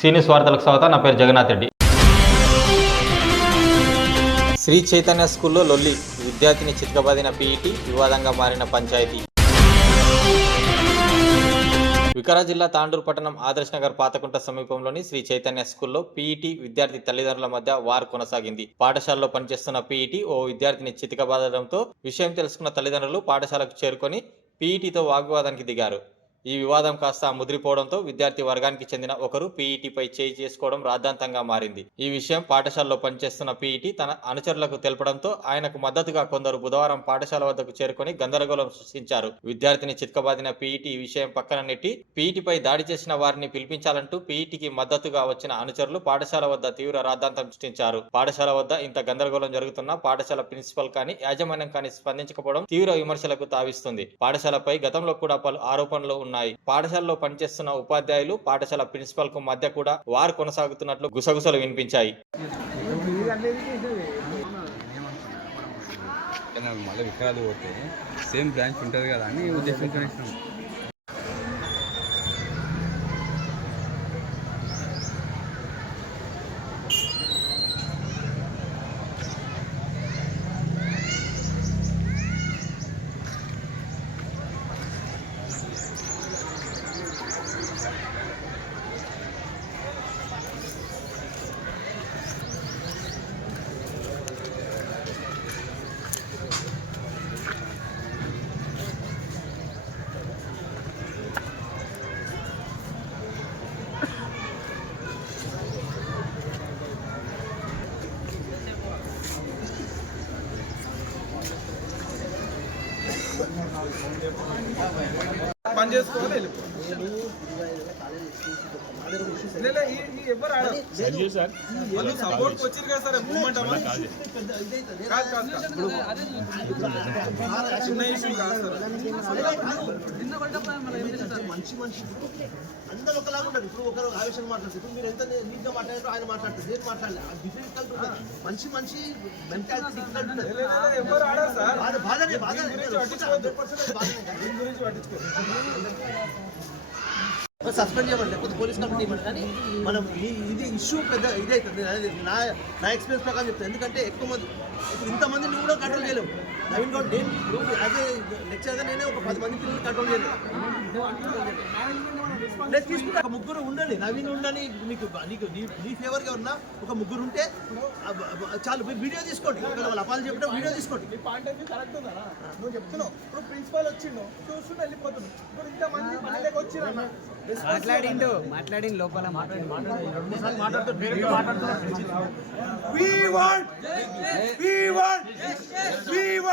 సీనియస్ వార్తలకు స్వాగతం. నా పేరు జగన్నాథ్ రెడ్డి. శ్రీ చైతన్య స్కూల్లో లొల్లి విద్యార్థిని చితకబాదిన పీఈటీ వివాదంగా మారిన పంచాయతీ. వికారా జిల్లా తాండూరు పట్టణం ఆదర్శ్ నగర్ పాతకుంట సమీపంలోని శ్రీ చైతన్య స్కూల్లో పీఈటీ విద్యార్థి తల్లిదండ్రుల మధ్య వార్ కొనసాగింది. పాఠశాలలో పనిచేస్తున్న పీఈటీ ఓ విద్యార్థిని చితకబాదడంతో విషయం తెలుసుకున్న తల్లిదండ్రులు పాఠశాలకు చేరుకొని పీఈటీతో వాగ్వాదానికి దిగారు. ఈ వివాదం కాస్త ముదిరిపోవడంతో విద్యార్థి వర్గానికి చెందిన ఒకరు పీఈటీపై చేయి చేసుకోవడం రాద్ధాంతంగా మారింది. ఈ విషయం పాఠశాలలో పనిచేస్తున్న పీఈటీ తన అనుచరులకు తెలపడంతో ఆయనకు మద్దతుగా కొందరు బుధవారం పాఠశాల వద్దకు చేరుకొని గందరగోళం సృష్టించారు. విద్యార్థిని చితకబాదిన పీఈటీ ఈ విషయం పక్కన నెట్టి పీఈటీపై దాడి చేసిన వారిని పిలిపించాలంటూ పీఈటీకి మద్దతుగా వచ్చిన అనుచరులు పాఠశాల వద్ద తీవ్ర రాద్ధాంతం సృష్టించారు. పాఠశాల వద్ద ఇంత గందరగోళం జరుగుతున్నా పాఠశాల ప్రిన్సిపల్ కానీ యాజమాన్యం కానీ స్పందించకపోవడం తీవ్ర విమర్శలకు తావిస్తుంది. పాఠశాలపై గతంలో కూడా పలు ఆరోపణలు ఉన్నాయి. పాఠశాలలో పనిచేస్తున్న ఉపాధ్యాయులు పాఠశాల ప్రిన్సిపల్కు మధ్య కూడా వారు కొనసాగుతున్నట్లు గుసగుసలు వినిపించాయి. మళ్ళీ విక్రాలు పోతే సేమ్ బ్రాంచ్ ఉంటుంది కదా అని పని చేసుకోవాలి వెళ్ళిపో. అందరూ ఒకలాగా ఉంటారు ఇప్పుడు ఒకరు ఆవేశం మాట్లాడుతుంది ఇప్పుడు మీరు ఎంత నీట్గా మాట్లాడారు ఆయన మాట్లాడుతుంది నేను మాట్లాడలేదు అది డిఫికల్ట్ ఉంటుంది మంచి మంచి మెంటాలిటీ ఉంటుంది బాధనే బాధనే. హండ్రెడ్ బాధనే సస్పెండ్ చేయమని లేకపోతే పోలీస్ కంప్లైంట్ ఇవ్వండి కానీ మనం ఇది ఇష్యూ పెద్ద ఇదే అవుతుంది నా నా ఎక్స్పీరియన్స్ ప్రకారం చెప్తాను ఎందుకంటే ఎక్కువ మంది ఇప్పుడు ఇంతమందిని కూడా కంట్రోల్ చేయలేము. నవీన్ గౌడ్ నేను ఇప్పుడు యాజ్ ఏ లెక్చర్గా నేనే ఒక పది మంది పిల్లలు కంట్రోల్ చేయలేము నేను తీసుకుంటా ఒక ముగ్గురు ఉండండి. నవీన్ ఉండని మీకు నీకు నీ నీ ఫేవర్గా ఉన్నా ఒక ముగ్గురు ఉంటే చాలు మీరు వీడియో తీసుకోండి. వాళ్ళు అపాలు చెప్పడం వీడియో తీసుకోండి. నీ పాయింట్ ఆఫ్ వ్యూ కరెక్ట్ ఉందా నువ్వు చెప్తున్నావు. ఇప్పుడు ప్రిన్సిపాల్ వచ్చిండు చూస్తుంటే వెళ్ళిపోతున్నావు ఇప్పుడు ఇంతమంది పనిలోకి వచ్చిరన్న మాట్లాడిండు మాట్లాడిండు. లోపల మాట్లాడి.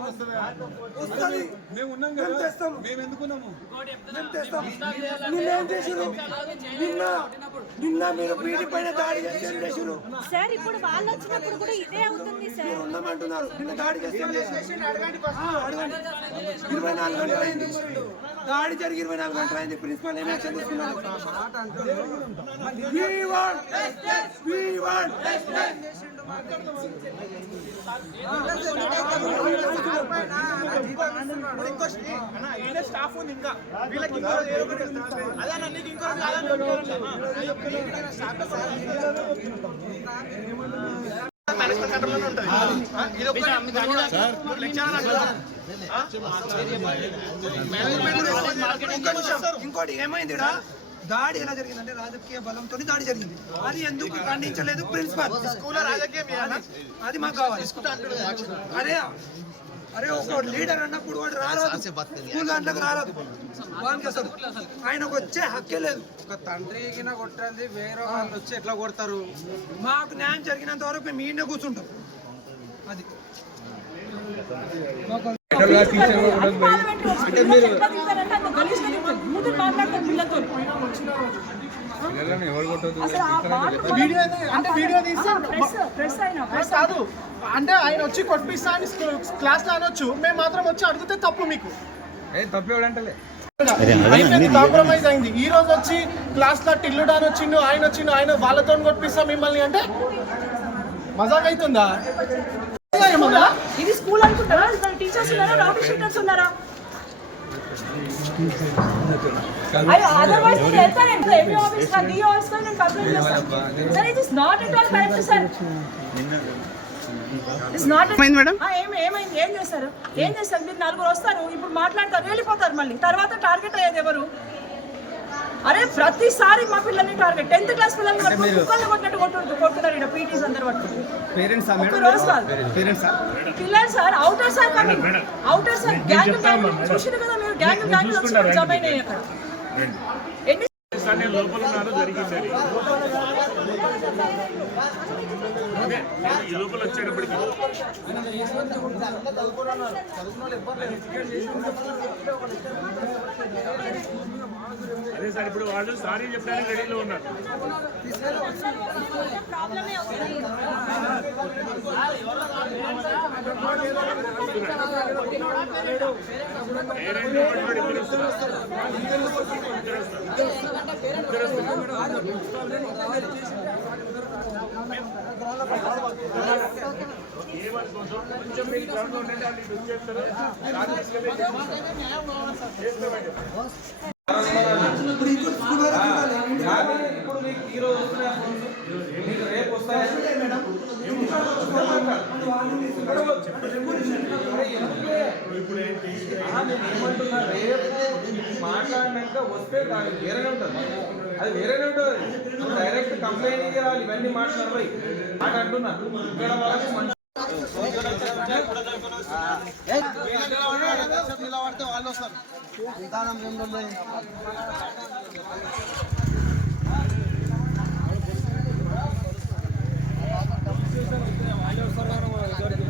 వస్తుంది మేము ఉన్నాం మేము తెస్తాం మేము ఎందుకున్నాము మేము తెస్తాం నిన్నేం నిన్న నిన్న మీరు వీడి పైన దాడి చేసి ఏం సార్ ఇప్పుడు వాళ్ళు వచ్చినప్పుడు కూడా ఇదే అవుతుంది సార్ ఉందామంటున్నారు నిన్న దాడి చేసి అడగండి ఇరవై నాలుగు గంటలు అయింది దాడి జరిగి ఇరవై నాలుగు గంటలు అయింది ప్రిన్సిపల్ ఏం యాక్షన్ తీసుకున్నారు We want, we want. ఈయన స్టాఫ్ ఉంది ఇంకా వీళ్ళకి ఇంకో అదే నీకు ఇంకో మేనేజ్మెంట్ కంట్రోల్లోనే ఉంటుంది దాడి ఎలా జరిగిందంటే రాజకీయ బలంతో దాడి జరిగింది. అది ఎందుకు ఖండించలేదు ప్రిన్సిపల్? స్కూల్లో రాజకీయం అది మాకు కావాలి. అరే అరే ఒక లీడర్ అన్నప్పుడు వాడు రారాదు. స్కూల్ దాంట్లోకి రారాదు. వానికి అసలు ఆయనకు వచ్చే హక్కే లేదు. ఒక తండ్రికి కొట్టండి వేరే వాళ్ళు వచ్చి ఎట్లా కొడతారు? మాకు న్యాయం జరిగినంత వరకు మేము ఈయన కూర్చుంటాం. అది. అంటే మీరు మాట్లాడతారు ప్రెస్ అయినా ప్రెస్ కాదు. అంటే ఆయన వచ్చి కొట్టిస్తా అని క్లాస్లో అనొచ్చు. మేము మాత్రం వచ్చి అడిగితే తప్పు మీకు. ఏ తప్పేవాడంటలే అయిపోయింది. కాంప్రమైజ్ అయింది. ఈ రోజు వచ్చి క్లాస్లో టిల్లుడాన్ వచ్చిండు ఆయన వచ్చిండు ఆయన వాళ్ళతో కొట్టిస్తాం మిమ్మల్ని అంటే మజాక్ అవుతుందా ఇది స్కూల్ అనుకుంటారా? టీచర్స్ ఉన్నారా? రౌడీ షీటర్స్ ఉన్నారా? అదర్వైజ్ నేను వెళ్తాను ఎంపీ ఆఫీస్ కా డిఓ ఆఫీస్ కా నేను కంప్లైంట్ చేస్తాను. Sir it is not at all correct sir it's not madam ఏం ఏమైంది? ఏం చేస్తారు? ఏం చేస్తారు? మీరు నలుగురు వస్తారు ఇప్పుడు మాట్లాడతారు వెళ్ళిపోతారు మళ్ళీ. తర్వాత టార్గెట్ అయ్యేది ఎవరు? అరే ప్రతిసారి మా పిల్లల్ని టార్గెట్ టెన్త్ క్లాస్ పిల్లల్ని కుక్కల్ని కొట్టినట్టు కొట్టు కొట్టున్నారు ఇక్కడ పీటీస్ అందరు పట్టుకుంటారు పేరెంట్స్ ఒక్క రోజు కాదు. పేరెంట్స్ పిల్లలు sir outer sir coming outer sir gang gang చూసిన కదా మీరు? గ్యాంగ్ గ్యాంగ్ వచ్చి జమ అయినాయి అక్కడ కానీ లోపల ఉన్నాను జరిగింది అదే. నేను ఈ లోపల వచ్చేటప్పటికి అదే సార్ ఇప్పుడు వాళ్ళు సారీ చెప్పడానికి రెడీలో ఉన్నారు. ప్రాబ్లమే కొంచెం మీరు గ్రౌండ్లో ఉండండి వాళ్ళు ఇటు వచ్చేస్తారు సార్ తీసుకెళ్ళి ఇప్పుడు మీకు ఈ రోజు వస్తున్నాయి మీకు రేపు వస్తాయి. ఏమంటున్నా రేపు మాట్లాడినాక వస్తే దాని వేరేనే ఉంటుంది. అది వేరేనే ఉంటుంది. డైరెక్ట్ కంప్లైంట్ ఇవ్వాలి ఇవన్నీ మాట్లాడబోయి మాట అంటున్నా. ఇక్కడ వాళ్ళకి మంచి నిలబడితే వాళ్ళు వస్తారు. విధానం ఏం sir sir sir sir sir sir sir